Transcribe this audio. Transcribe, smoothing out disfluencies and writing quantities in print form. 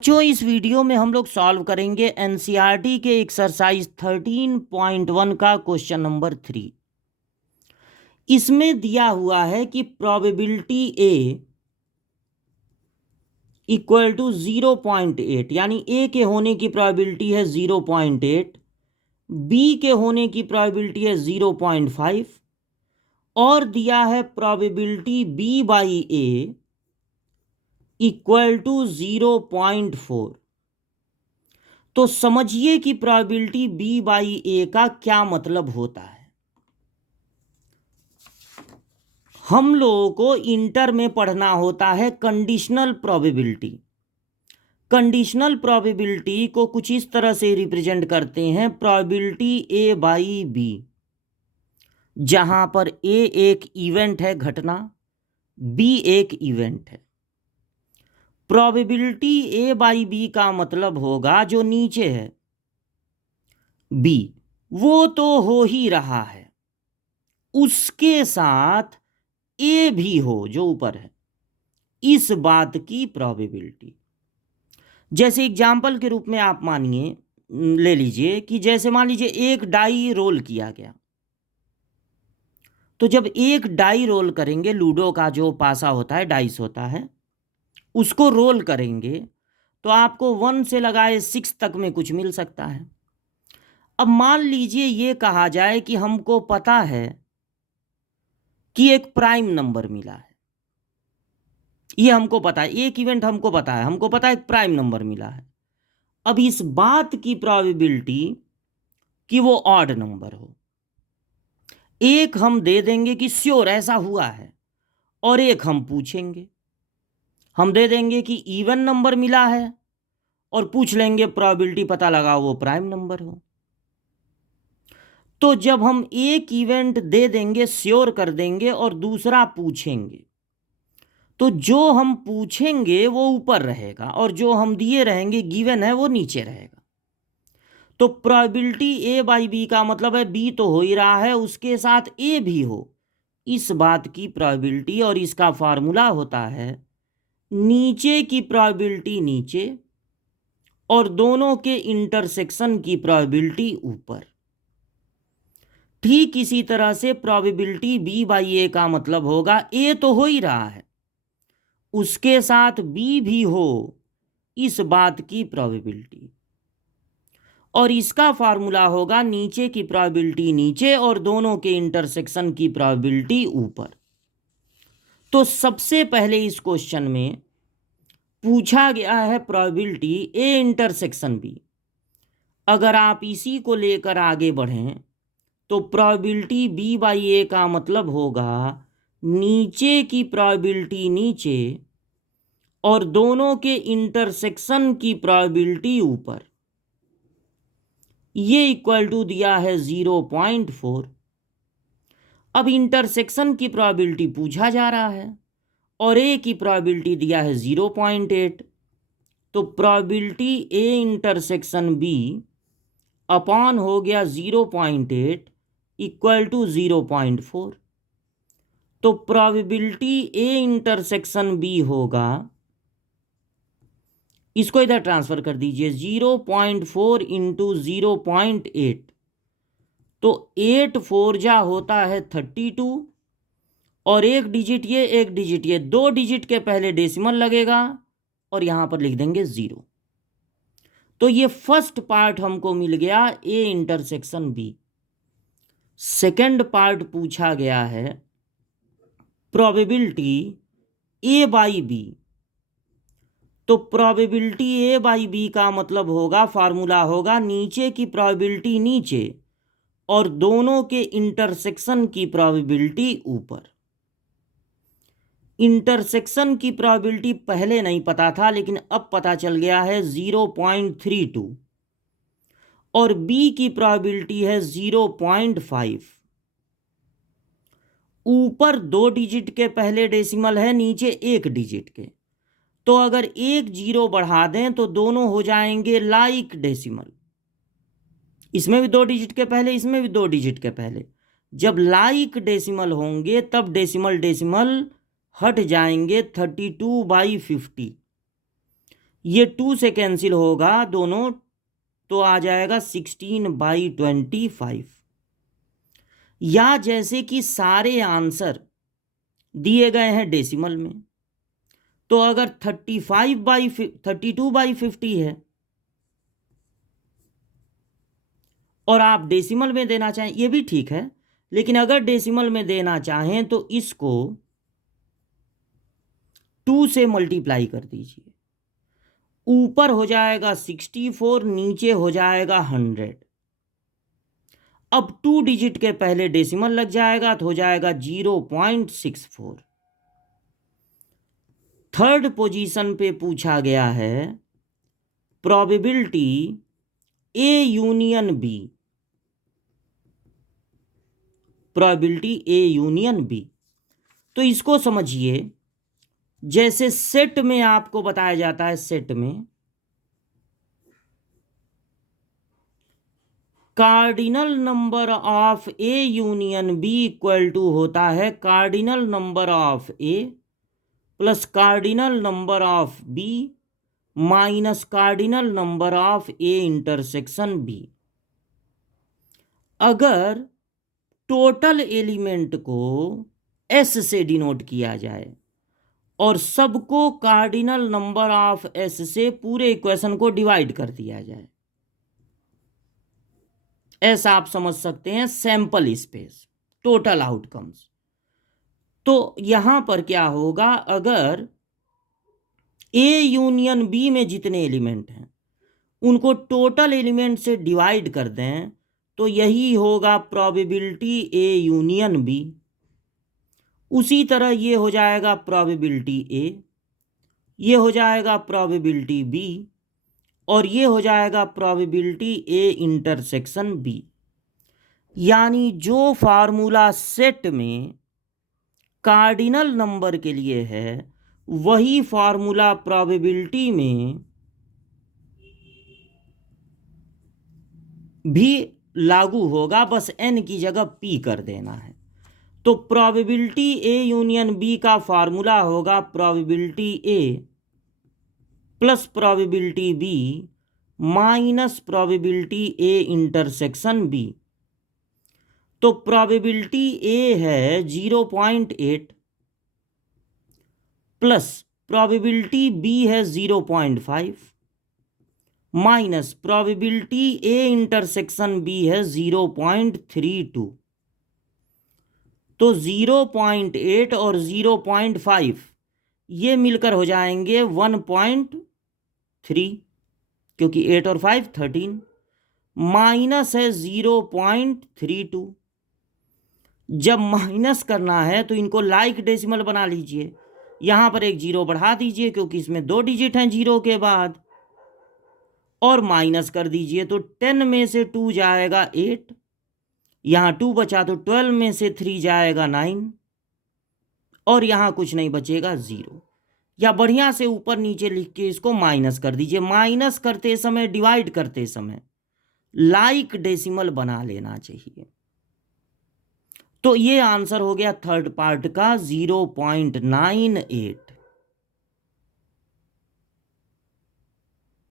जो इस वीडियो में हम लोग सॉल्व करेंगे एनसीईआरटी के एक्सरसाइज 13.1 का क्वेश्चन नंबर 3। इसमें दिया हुआ है कि प्रोबेबिलिटी ए इक्वल टू 0.8, यानी ए के होने की प्रोबेबिलिटी है 0.8, बी के होने की प्रोबेबिलिटी है 0.5 और दिया है probability B by A equal to 0.4। तो समझिए कि प्रोबेबिलिटी बी बाई ए का क्या मतलब होता है। हम लोगों को इंटर में पढ़ना होता है कंडीशनल प्रोबेबिलिटी। कंडीशनल प्रोबेबिलिटी को कुछ इस तरह से रिप्रेजेंट करते हैं, प्रोबेबिलिटी ए बाई बी, जहां पर ए एक इवेंट है, घटना, बी एक इवेंट है। प्रोबेबिलिटी ए बाई बी का मतलब होगा जो नीचे है बी, वो तो हो ही रहा है, उसके साथ ए भी हो जो ऊपर है, इस बात की प्रोबेबिलिटी। जैसे एग्जाम्पल के रूप में आप मानिए, ले लीजिए कि जैसे मान लीजिए एक डाई रोल किया गया, तो जब एक डाई रोल करेंगे, लूडो का जो पासा होता है, डाइस होता है, उसको रोल करेंगे तो आपको 1 से लगाए 6 तक में कुछ मिल सकता है। अब मान लीजिए ये कहा जाए कि हमको पता है कि एक प्राइम नंबर मिला है, ये हमको पता है, एक इवेंट हमको पता है, हमको पता है एक प्राइम नंबर मिला है। अब इस बात की प्रोबेबिलिटी कि वो ऑड नंबर हो, एक हम दे देंगे कि श्योर ऐसा हुआ है, और एक हम पूछेंगे, हम दे देंगे कि इवन नंबर मिला है और पूछ लेंगे प्रोबेबिलिटी पता लगाओ वो प्राइम नंबर हो। तो जब हम एक इवेंट दे देंगे, श्योर कर देंगे, और दूसरा पूछेंगे, तो जो हम पूछेंगे वो ऊपर रहेगा और जो हम दिए रहेंगे, गिवन है, वो नीचे रहेगा। तो प्रोबेबिलिटी ए बाई बी का मतलब है बी तो हो ही रहा है, उसके साथ ए भी हो, इस बात की प्रोबेबिलिटी। और इसका फार्मूला होता है नीचे की प्रोबेबिलिटी नीचे और दोनों के इंटरसेक्शन की प्रोबेबिलिटी ऊपर। ठीक इसी तरह से प्रोबेबिलिटी बी बाई ए का मतलब होगा ए तो हो ही रहा है, उसके साथ बी भी हो, इस बात की प्रोबेबिलिटी। और इसका फार्मूला होगा नीचे की प्रोबेबिलिटी नीचे और दोनों के इंटरसेक्शन की प्रोबेबिलिटी ऊपर। तो सबसे पहले इस क्वेश्चन में पूछा गया है प्रोबेबिलिटी ए इंटरसेक्शन बी। अगर आप इसी को लेकर आगे बढ़ें तो प्रोबेबिलिटी बी बाई ए का मतलब होगा नीचे की प्रोबेबिलिटी नीचे और दोनों के इंटरसेक्शन की प्रोबेबिलिटी ऊपर। ये इक्वल टू दिया है 0.4। अब इंटरसेक्शन की प्रोबेबिलिटी पूछा जा रहा है और ए की प्रोबेबिलिटी दिया है 0.8, तो probability A intersection B upon हो गया 0.8 इक्वल टू 0.4। तो प्रोबेबिलिटी ए इंटरसेक्शन बी होगा, इसको इधर ट्रांसफर कर दीजिए, 0.4 इंटू 0.8, तो 8 4 जा होता है 32, और एक डिजिट ये, एक डिजिट ये, 2 डिजिट के पहले डेसिमल लगेगा और यहां पर लिख देंगे 0। तो ये फर्स्ट पार्ट हमको मिल गया A intersection B. Second part पूछा गया है प्रोबेबिलिटी ए बाई बी। तो प्रोबेबिलिटी ए बाई बी का मतलब होगा, फार्मूला होगा नीचे की प्रोबेबिलिटी नीचे और दोनों के इंटरसेक्शन की प्रोबेबिलिटी ऊपर। इंटरसेक्शन की प्रोबेबिलिटी पहले नहीं पता था, लेकिन अब पता चल गया है 0.32, और बी की प्रोबेबिलिटी है 0.5। ऊपर 2 डिजिट के पहले डेसिमल है, नीचे 1 डिजिट के, तो अगर एक 0 बढ़ा दें तो दोनों हो जाएंगे लाइक डेसिमल। इसमें भी 2 डिजिट के पहले, इसमें भी 2 डिजिट के पहले। जब लाइक डेसिमल होंगे तब डेसिमल डेसिमल हट जाएंगे 32/50। ये 2 से कैंसिल होगा दोनों, तो आ जाएगा 16/25। या जैसे कि सारे आंसर दिए गए हैं डेसिमल में, तो अगर 32/50 है और आप डेसिमल में देना चाहें, ये भी ठीक है, लेकिन अगर डेसिमल में देना चाहें तो इसको 2 से मल्टीप्लाई कर दीजिए। ऊपर हो जाएगा 64, नीचे हो जाएगा 100। अब 2 डिजिट के पहले डेसिमल लग जाएगा तो हो जाएगा 0.64। थर्ड पोजीशन पे पूछा गया है probability A union B. Probability A union B, तो इसको समझिए, जैसे सेट में आपको बताया जाता है, सेट में cardinal number of A union B equal to होता है cardinal number of A plus cardinal number of B minus cardinal number of A intersection B. अगर टोटल एलिमेंट को एस से डिनोट किया जाए और सबको कार्डिनल नंबर ऑफ एस से पूरे इक्वेशन को डिवाइड कर दिया जाए, ऐसा आप समझ सकते हैं सैंपल स्पेस, टोटल आउटकम्स। तो यहां पर क्या होगा, अगर ए यूनियन बी में जितने एलिमेंट हैं उनको टोटल एलिमेंट से डिवाइड कर दें, तो यही होगा प्रोबेबिलिटी ए यूनियन बी। उसी तरह ये हो जाएगा प्रोबेबिलिटी ए, ये हो जाएगा प्रोबेबिलिटी बी, और ये हो जाएगा प्रोबेबिलिटी ए इंटरसेक्शन बी। यानी जो फार्मूला सेट में कार्डिनल नंबर के लिए है वही फार्मूला प्रोबेबिलिटी में भी लागू होगा, बस n की जगह p कर देना है। तो प्रोबेबिलिटी ए यूनियन बी का फार्मूला होगा probability A plus probability B minus probability A intersection B. तो प्रोबेबिलिटी ए है 0.8 प्लस प्रोबेबिलिटी बी है 0.5 माइनस प्रोबेबिलिटी ए इंटरसेक्शन बी है 0.32। तो 0.8 और 0.5 ये मिलकर हो जाएंगे 1.3, क्योंकि 8 और 5 13, माइनस है 0.32। जब माइनस करना है तो इनको लाइक डेसिमल बना लीजिए, यहां पर एक जीरो बढ़ा दीजिए क्योंकि इसमें 2 डिजिट हैं जीरो के बाद, और माइनस कर दीजिए। तो 10 में से 2 जाएगा 8, यहां 2 बचा तो 12 में से 3 जाएगा 9, और यहां कुछ नहीं बचेगा 0। या बढ़िया से ऊपर नीचे लिख के इसको माइनस कर दीजिए। माइनस करते समय, डिवाइड करते समय लाइक डेसिमल बना लेना चाहिए। तो ये आंसर हो गया थर्ड पार्ट का 0.98।